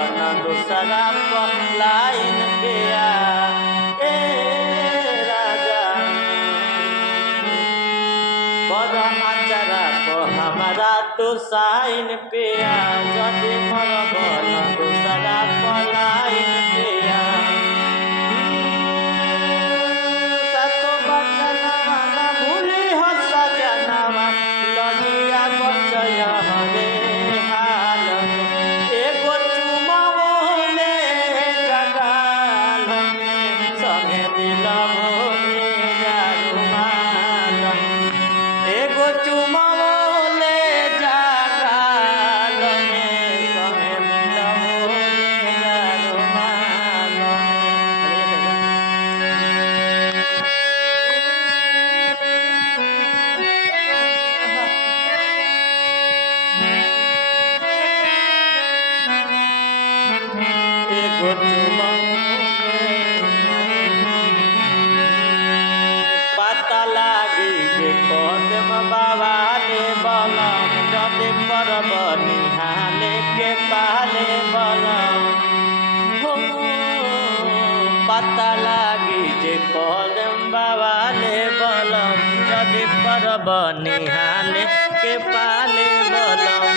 बन दूसरा लाइन पे ए राजा बड़ आचारा को हमारा तो साइन पे जदि मर बन दूसरा लाइन पे सातो बचनवा ना भूली हो सजनवा लगिया बचय हरे हाल में एगो चुमवले जगाल में संगे दिलवले जारुमाल एगो चुमवले जगाल में संगे दिलवले जारुमाल एगो पता लागी जे कदम बाबा ले बलम जदे परब निहाले के पाले बलम हो पता लागी जे कदम बाबा ले बलम जदे परब निहाले के पाले बलम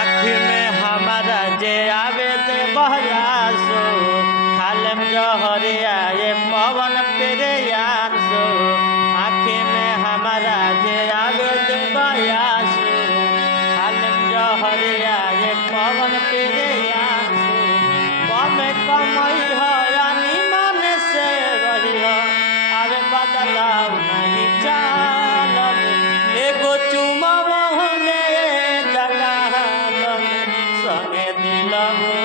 आँखी में हमारा जे आवे दे बहयासो खालम जहरिया ये पवन पेरे यासो आँखी में हमारा जे आवे दे बहयासो खालम जहरिया ये पवन पेरे यासो कमे कमई हो यानी मन से रही हो अरे बदलाव नहीं चाल एगो चुमवले जगाल में संगे दिलवले